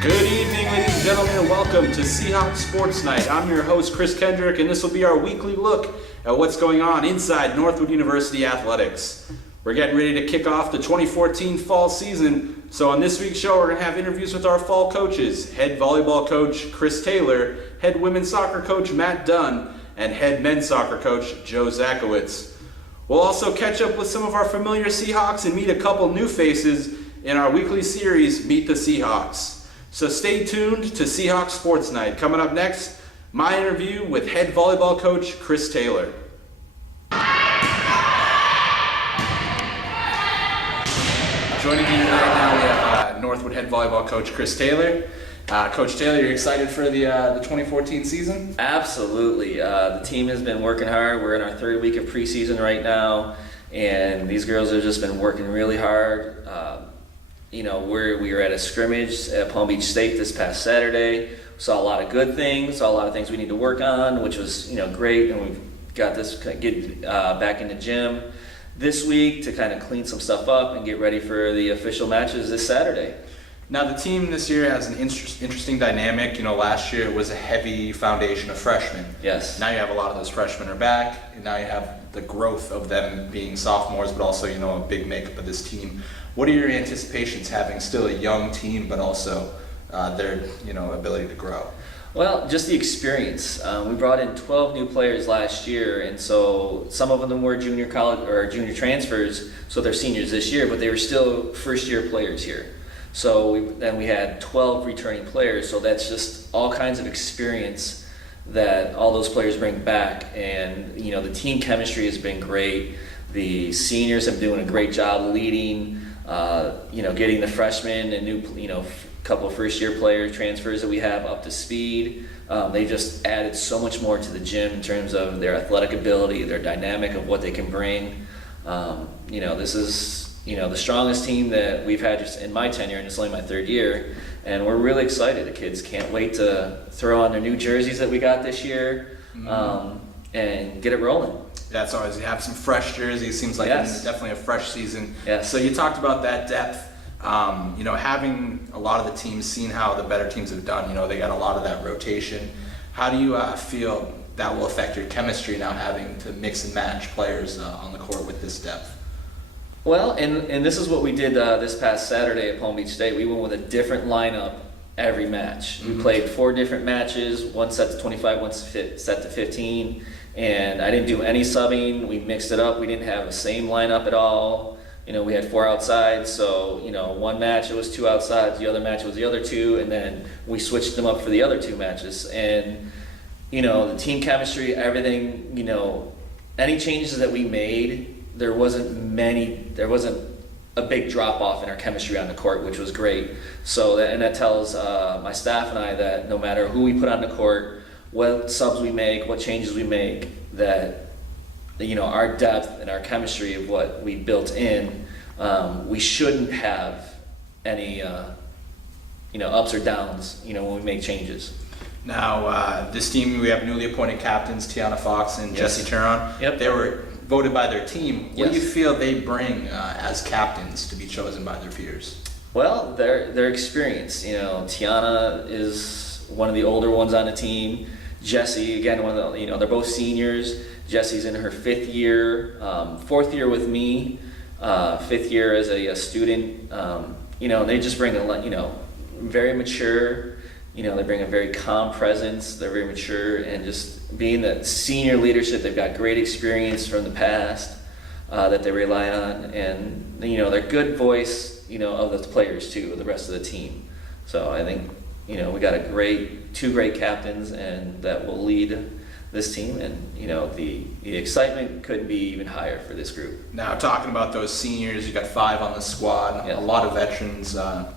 Good evening, ladies and gentlemen, and welcome to Seahawks Sports Night. I'm your host, Chris Kendrick, and this will be our weekly look at what's going on inside Northwood University athletics. We're getting ready to kick off the 2014 fall season, so on this week's show, we're going to have interviews with our fall coaches, head volleyball coach Chris Taylor, head women's soccer coach Matt Dunn, and head men's soccer coach Joe Zakowicz. We'll also catch up with some of our familiar Seahawks and meet a couple new faces in our weekly series, Meet the Seahawks. So stay tuned to Seahawks Sports Night. Coming up next, my interview with head volleyball coach Chris Taylor. Joining me tonight now we have Northwood head volleyball coach Chris Taylor. Coach Taylor, you're excited for the 2014 season? Absolutely. The team has been working hard. We're in our third week of preseason right now, and these girls have just been working really hard. We were at a scrimmage at Palm Beach State this past Saturday. Saw a lot of good things, saw a lot of things we need to work on, which was great. And we've got this get back in the gym this week to kind of clean some stuff up and get ready for the official matches this Saturday. Now the team this year has an interesting dynamic. Last year it was a heavy foundation of freshmen. Yes. Now you have a lot of those freshmen are back, and now you have the growth of them being sophomores, but also a big makeup of this team. What are your anticipations having still a young team, but also their ability to grow? Well, just the experience. We brought in 12 new players last year, and so some of them were junior college or junior transfers, so they're seniors this year, but they were still first-year players here. So we had 12 returning players, so that's just all kinds of experience that all those players bring back, and the team chemistry has been great. The seniors have been doing a great job leading. Getting the freshmen and new, couple of first-year player transfers that we have up to speed. They just added so much more to the gym in terms of their athletic ability, their dynamic of what they can bring. This is the strongest team that we've had just in my tenure, and it's only my third year. And we're really excited. The kids can't wait to throw on their new jerseys that we got this year and get it rolling. That's always, you have some fresh jerseys. Seems like It's definitely a fresh season. Yes. So you talked about that depth. Having a lot of the teams, seen how the better teams have done, they got a lot of that rotation. How do you feel that will affect your chemistry now, having to mix and match players on the court with this depth? Well, and this is what we did this past Saturday at Palm Beach State. We went with a different lineup every match. We played 4 different matches, one set to 25, one set to 15. And I didn't do any subbing. We mixed it up. We didn't have the same lineup at all. We had 4 outsides, so one match it was 2 outsides, the other match was the other 2, and then we switched them up for the other 2 matches. And the team chemistry, everything, any changes that we made, there wasn't a big drop off in our chemistry on the court, which was great. So that tells my staff and I that no matter who we put on the court, what subs we make, what changes we make, that our depth and our chemistry of what we built in, we shouldn't have any ups or downs when we make changes. Now this team, we have newly appointed captains Tiana Fox and Jesse Turon. Yep. They were voted by their team. What Yes. do you feel they bring as captains to be chosen by their peers? Well, their experience. Tiana is one of the older ones on the team. Jesse, again, one of the, they're both seniors. Jesse's in her 5th year, 4th year with me, 5th year as a student. They just bring very mature. They bring a very calm presence. They're very mature, and just being that senior leadership, they've got great experience from the past that they rely on, and they're good voice, of the players too, of the rest of the team. So I think we got 2 great captains, and that will lead this team, and the excitement couldn't be even higher for this group. Now, talking about those seniors, you got 5 on the squad, Yeah. a lot of veterans, not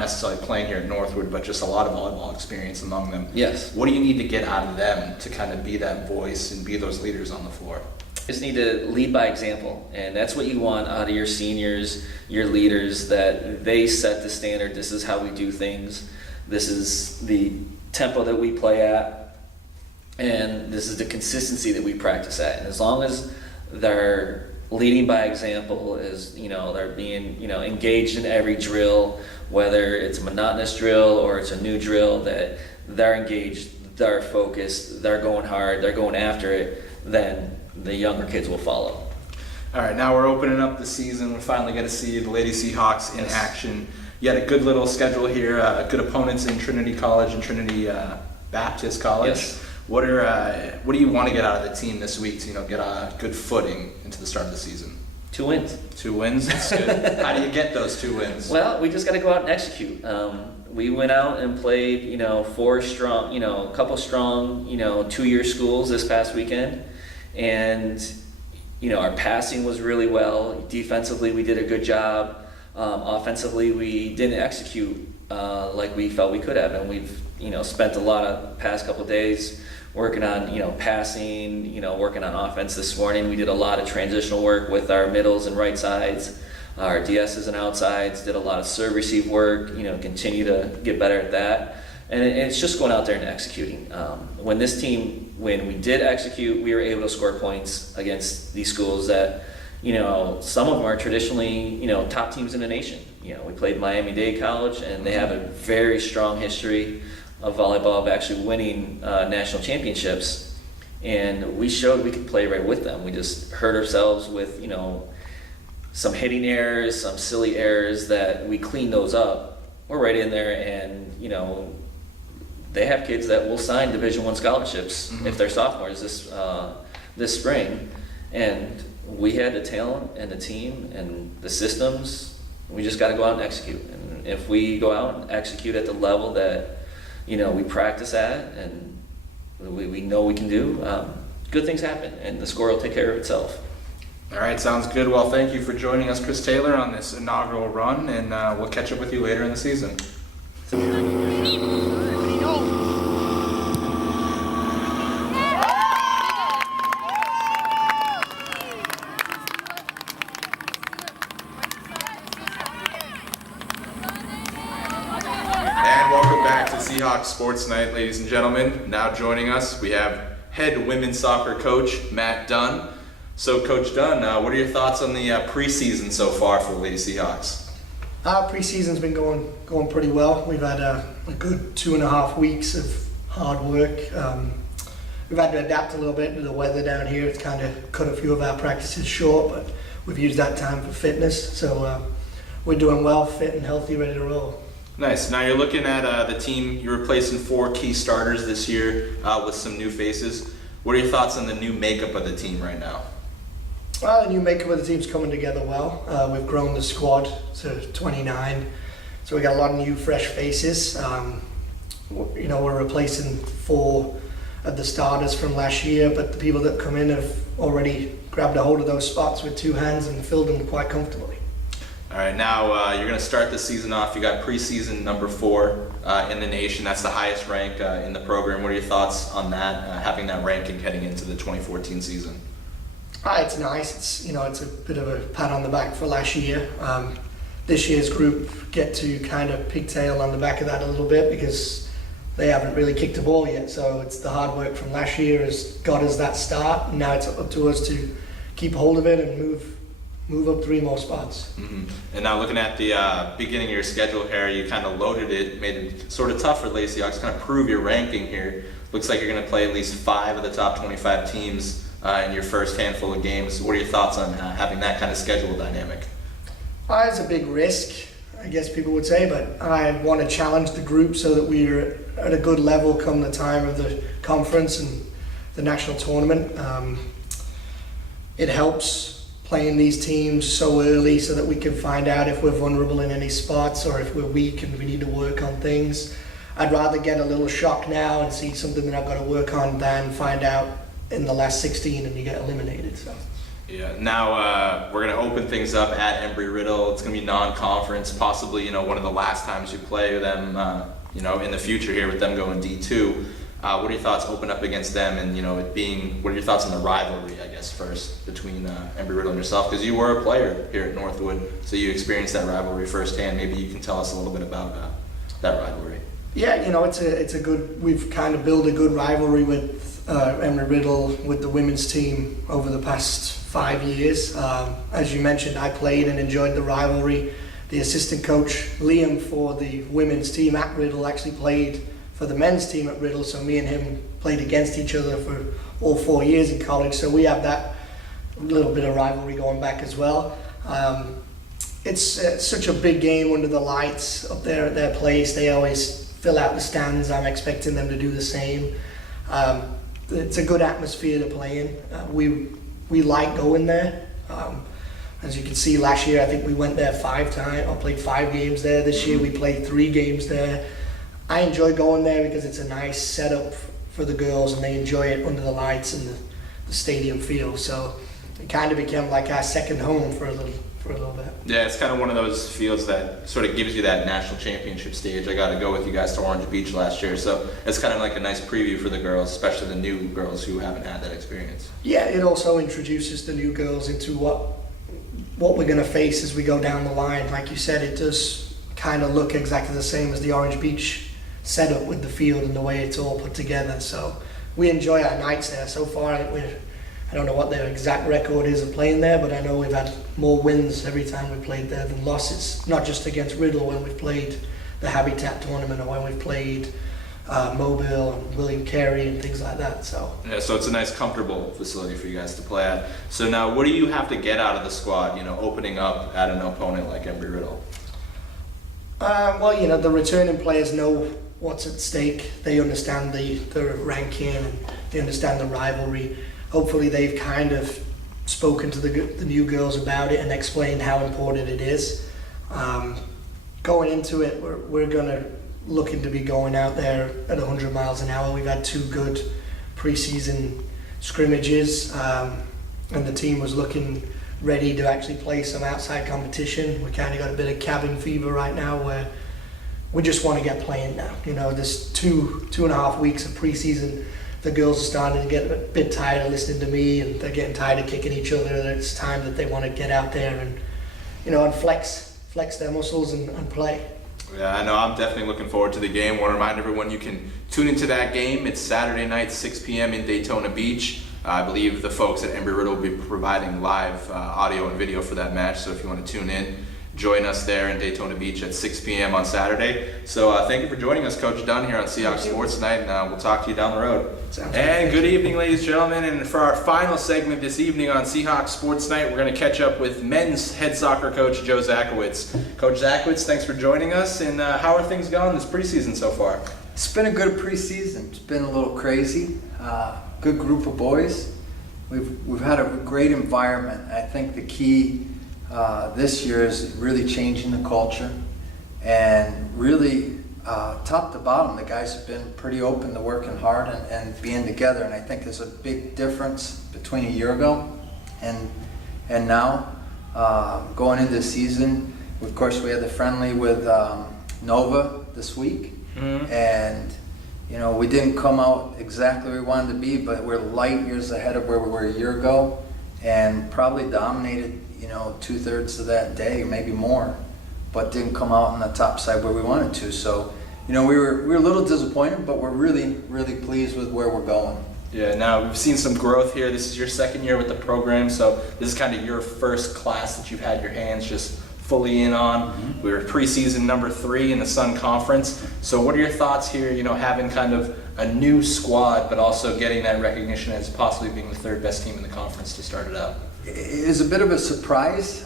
necessarily playing here at Northwood, but just a lot of volleyball experience among them. Yes. What do you need to get out of them to kind of be that voice and be those leaders on the floor? Just need to lead by example, and that's what you want out of your seniors, your leaders, that they set the standard. This is how we do things. This is the tempo that we play at, and this is the consistency that we practice at. And as long as they're leading by example is, they're being, engaged in every drill, whether it's a monotonous drill or it's a new drill, that they're engaged, they're focused, they're going hard, they're going after it, then the younger kids will follow. All right, now we're opening up the season. We're finally going to see the Lady Seahawks in action. You had a good little schedule here, good opponents in Trinity College and Trinity Baptist College. Yes. What do you want to get out of the team this week to get a good footing into the start of the season? 2 wins. 2 wins, that's good. How do you get those 2 wins? Well, we just got to go out and execute. We went out and played, 4 strong, a couple strong, 2-year schools this past weekend, and our passing was really well. Defensively, we did a good job. Offensively, we didn't execute like we felt we could have, and we've spent a lot of past couple days working on passing, working on offense. This morning we did a lot of transitional work with our middles and right sides, our DSs and outsides. Did a lot of serve receive work. Continue to get better at that, and it's just going out there and executing. When we did execute, we were able to score points against these schools that. Some of them are traditionally, top teams in the nation. We played Miami-Dade College, and they have a very strong history of volleyball, of actually winning national championships. And we showed we could play right with them. We just hurt ourselves with, some hitting errors, some silly errors that we cleaned those up. We're right in there, and, they have kids that will sign Division I scholarships if they're sophomores this spring. And we had the talent and the team and the systems. We just got to go out and execute. And if we go out and execute at the level that we practice at and we know we can do, good things happen, and the score will take care of itself. All right, sounds good. Well, thank you for joining us, Chris Taylor, on this inaugural run, and we'll catch up with you later in the season. Seahawks Sports Night, ladies and gentlemen. Now joining us, we have head women's soccer coach Matt Dunn. So, Coach Dunn, what are your thoughts on the preseason so far for the Lady Seahawks? Preseason's been going pretty well. We've had a good 2.5 weeks of hard work. We've had to adapt a little bit to the weather down here. It's kind of cut a few of our practices short, but we've used that time for fitness. So we're doing well, fit and healthy, ready to roll. Nice. Now you're looking at the team. You're replacing 4 key starters this year with some new faces. What are your thoughts on the new makeup of the team right now? Well, the new makeup of the team's coming together well. We've grown the squad to 29, so we got a lot of new, fresh faces. We're replacing 4 of the starters from last year, but the people that come in have already grabbed a hold of those spots with 2 hands and filled them quite comfortably. All right, now you're going to start the season off. You got preseason number 4 in the nation. That's the highest rank in the program. What are your thoughts on that, having that ranking heading into the 2014 season? It's nice. It's a bit of a pat on the back for last year. This year's group get to kind of pigtail on the back of that a little bit because they haven't really kicked a ball yet. So it's the hard work from last year has got us that start. And now it's up to us to keep hold of it and move up 3 more spots. Mm-hmm. And now looking at the beginning of your schedule here, you kind of loaded it, made it sort of tough for Lady Seahawks to kind of prove your ranking here. Looks like you're going to play at least 5 of the top 25 teams in your first handful of games. What are your thoughts on having that kind of schedule dynamic? It's a big risk, I guess people would say, but I want to challenge the group so that we're at a good level come the time of the conference and the national tournament. It helps playing these teams so early so that we can find out if we're vulnerable in any spots or if we're weak and we need to work on things. I'd rather get a little shock now and see something that I've got to work on than find out in the last 16 and you get eliminated. So. Yeah. Now we're going to open things up at Embry-Riddle. It's going to be non-conference, possibly one of the last times you play them. In the future here with them going D2. What are your thoughts open up against them and it being? What are your thoughts on the rivalry? I guess first between Embry-Riddle and yourself, because you were a player here at Northwood, so you experienced that rivalry firsthand. Maybe you can tell us a little bit about that rivalry. Yeah, it's a good. We've kind of built a good rivalry with Embry-Riddle with the women's team over the past 5 years. As you mentioned, I played and enjoyed the rivalry. The assistant coach, Liam, for the women's team at Riddle actually played for the men's team at Riddle, so me and him played against each other for all 4 years in college, so we have that little bit of rivalry going back as well. It's such a big game under the lights up there at their place. They always fill out the stands. I'm expecting them to do the same. It's a good atmosphere to play in. We like going there. As you can see, last year I think we went there 5 times. I played 5 games there. This year we played 3 games there. I enjoy going there because it's a nice setup for the girls, and they enjoy it under the lights and the stadium feel. So it kind of became like our second home for a little bit. Yeah, it's kind of one of those fields that sort of gives you that national championship stage. I got to go with you guys to Orange Beach last year, so it's kind of like a nice preview for the girls, especially the new girls who haven't had that experience. Yeah, it also introduces the new girls into what we're going to face as we go down the line. Like you said, it does kind of look exactly the same as the Orange Beach setup with the field and the way it's all put together. So we enjoy our nights there. So far, I don't know what their exact record is of playing there, but I know we've had more wins every time we played there than losses. Not just against Riddle when we've played the Habitat tournament, or when we've played Mobile and William Carey and things like that. So yeah, so it's a nice, comfortable facility for you guys to play at. So now, what do you have to get out of the squad? Opening up at an opponent like Embry-Riddle. Well, the returning players know what's at stake. They understand the ranking, and they understand the rivalry. Hopefully they've kind of spoken to the new girls about it and explained how important it is. Going into it, we're looking to be going out there at 100 miles an hour. We've had 2 good preseason scrimmages, and the team was looking ready to actually play some outside competition. We kind of got a bit of cabin fever right now, where we just want to get playing now. This 2.5 weeks of preseason, the girls are starting to get a bit tired of listening to me, and they're getting tired of kicking each other. And it's time that they want to get out there and, and flex their muscles and play. Yeah, I know. I'm definitely looking forward to the game. Want to remind everyone you can tune into that game. It's Saturday night, 6 p.m. in Daytona Beach. I believe the folks at Embry-Riddle will be providing live audio and video for that match. So if you want to tune in, join us there in Daytona Beach at 6 p.m. on Saturday. So thank you for joining us, Coach Dunn, here on Seahawks Sports Night, and we'll talk to you down the road. And good evening, ladies and gentlemen. And for our final segment this evening on Seahawks Sports Night, we're going to catch up with men's head soccer coach Joe Zakowicz. Coach Zakowicz, thanks for joining us. And how are things going this preseason so far? It's been a good preseason. It's been a little crazy. Good group of boys. We've had a great environment. I think the key this year is really changing the culture, and really top to bottom, the guys have been pretty open to working hard and being together. And I think there's a big difference between a year ago and now. Going into the season, of course, we had the friendly with Nova this week, and we didn't come out exactly where we wanted to be, but we're light years ahead of where we were a year ago, and probably dominated 2/3 of that day, maybe more, but didn't come out on the top side where we wanted to. So, we were a little disappointed, but we're really, really pleased with where we're going. Yeah, now we've seen some growth here. This is your second year with the program, so this is kind of your first class that you've had your hands just fully in on. We were preseason number 3 in the Sun Conference. So what are your thoughts here, having kind of a new squad, but also getting that recognition as possibly being the 3rd best team in the conference to start it out? It was a bit of a surprise.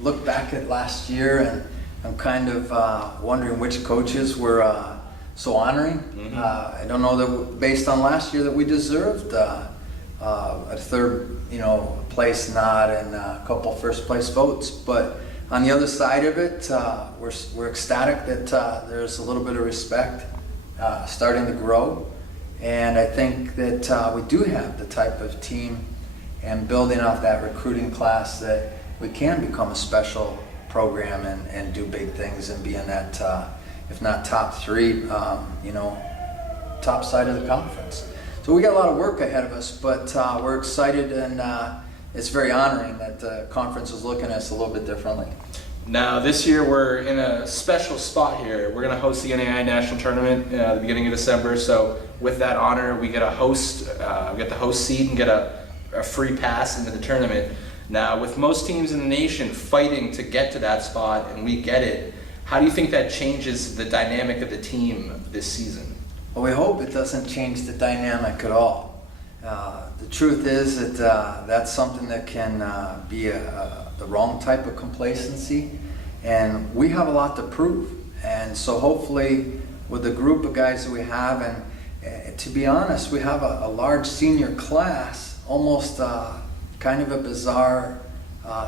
Look back at last year, and I'm kind of wondering which coaches were so honoring. I don't know that based on last year that we deserved a 3rd, place nod and a couple first place votes. But on the other side of it, we're ecstatic that there's a little bit of respect starting to grow, and I think that we do have the type of team and building off that recruiting class that we can become a special program and do big things and be in that, if not top 3, top side of the conference. So we got a lot of work ahead of us, but we're excited, and it's very honoring that the conference is looking at us a little bit differently. Now, this year we're in a special spot here. We're going to host the NAI National Tournament at the beginning of December. So, with that honor, we get a host, get the host seat and get a free pass into the tournament. Now, with most teams in the nation fighting to get to that spot, and we get it, how do you think that changes the dynamic of the team this season? Well, we hope it doesn't change the dynamic at all. The truth is that that's something that can be the wrong type of complacency, and we have a lot to prove. And so hopefully with the group of guys that we have, and to be honest, we have a large senior class, almost kind of a bizarre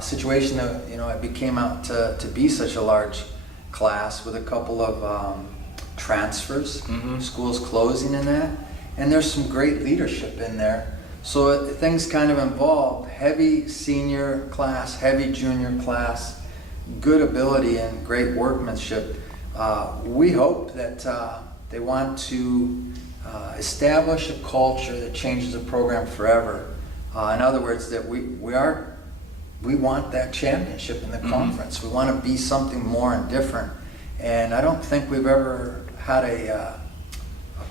situation that, it became out to be such a large class with a couple of transfers, schools closing and that, and there's some great leadership in there. So things kind of involve heavy senior class, heavy junior class, good ability and great workmanship. We hope that they want to establish a culture that changes the program forever. In other words, that we want that championship in the conference. We want to be something more and different. And I don't think we've ever had a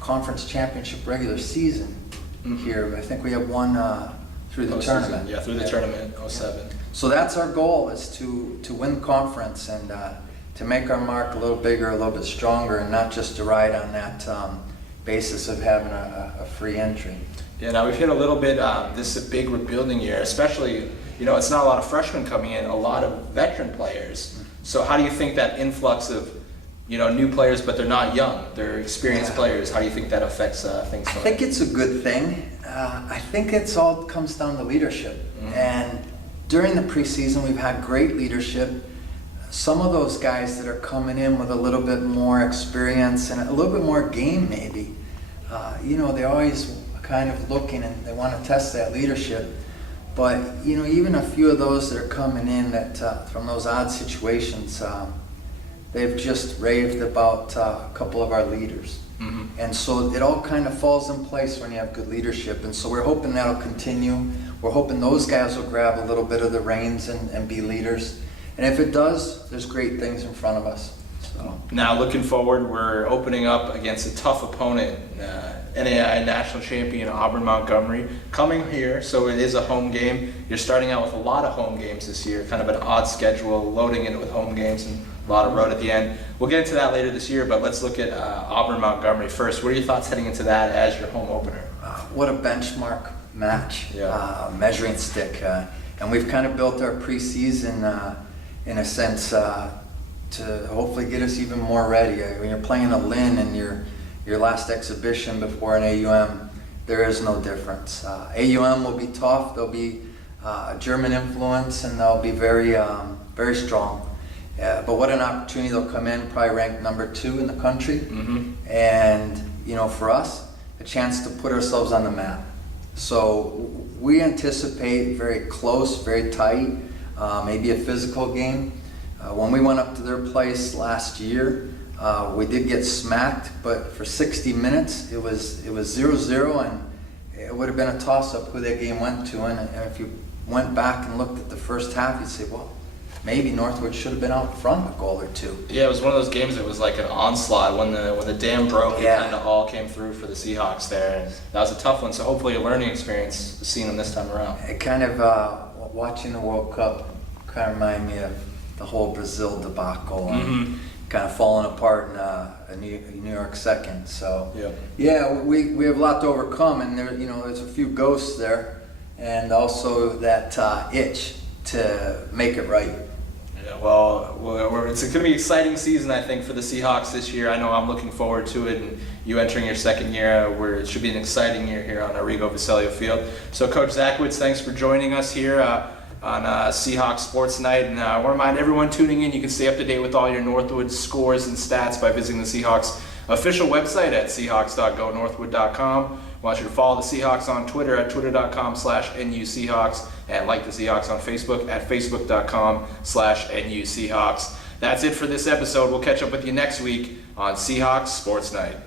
conference championship regular season here. I think we have one through the tournament. Yeah, through the tournament, 07. So that's our goal, is to win conference and to make our mark a little bigger, a little bit stronger, and not just to ride on that basis of having a free entry. Yeah, now we've hit a little bit, this is a big rebuilding year, especially, it's not a lot of freshmen coming in, a lot of veteran players. So how do you think that influx of, new players, but they're not young, they're experienced players, how do you think that affects things? I think it's a good thing. I think it's all comes down to leadership. And during the preseason, we've had great leadership. Some of those guys that are coming in with a little bit more experience and a little bit more game maybe, they always kind of looking and they want to test that leadership. But even a few of those that are coming in that from those odd situations, they've just raved about a couple of our leaders. And so it all kind of falls in place when you have good leadership. And so we're hoping that'll continue. We're hoping those guys will grab a little bit of the reins and be leaders. And if it does, there's great things in front of us. So. Now looking forward, we're opening up against a tough opponent, NAI National Champion Auburn Montgomery, coming here, so it is a home game. You're starting out with a lot of home games this year, kind of an odd schedule, loading in with home games and a lot of road at the end. We'll get into that later this year, but let's look at Auburn Montgomery first. What are your thoughts heading into that as your home opener? What a benchmark match, measuring stick. And we've kind of built our preseason in a sense to hopefully get us even more ready. When you're playing a Lynn in your last exhibition before an AUM, there is no difference. AUM will be tough. There'll be German influence, and they'll be very, very strong. But what an opportunity. They'll come in probably ranked number 2 in the country. And, for us, a chance to put ourselves on the map. So we anticipate very close, very tight, maybe a physical game. When we went up to their place last year, we did get smacked, but for 60 minutes it was 0-0, and it would have been a toss-up who that game went to. And if you went back and looked at the first half, you'd say, well, maybe Northwood should have been out front a goal or two. Yeah, it was one of those games that was like an onslaught. When the dam broke, it kind of all came through for the Seahawks there. And that was a tough one, so hopefully a learning experience seeing them this time around. It kind of, watching the World Cup kind of reminded me of the whole Brazil debacle and kind of falling apart in a New York second. So we have a lot to overcome, and there's a few ghosts there, and also that itch to make it right. Yeah, well, it's going to be an exciting season, I think, for the Seahawks this year. I know I'm looking forward to it, and you entering your second year, where it should be an exciting year here on Arrigo Vesselio Field. So, Coach Zakowicz, thanks for joining us here on Seahawks Sports Night. And I want to remind everyone tuning in, you can stay up to date with all your Northwood scores and stats by visiting the Seahawks official website at seahawks.gonorthwood.com. I want you to follow the Seahawks on Twitter at twitter.com/NUSeahawks and like the Seahawks on Facebook at facebook.com/NUSeahawks. That's it for this episode. We'll catch up with you next week on Seahawks Sports Night.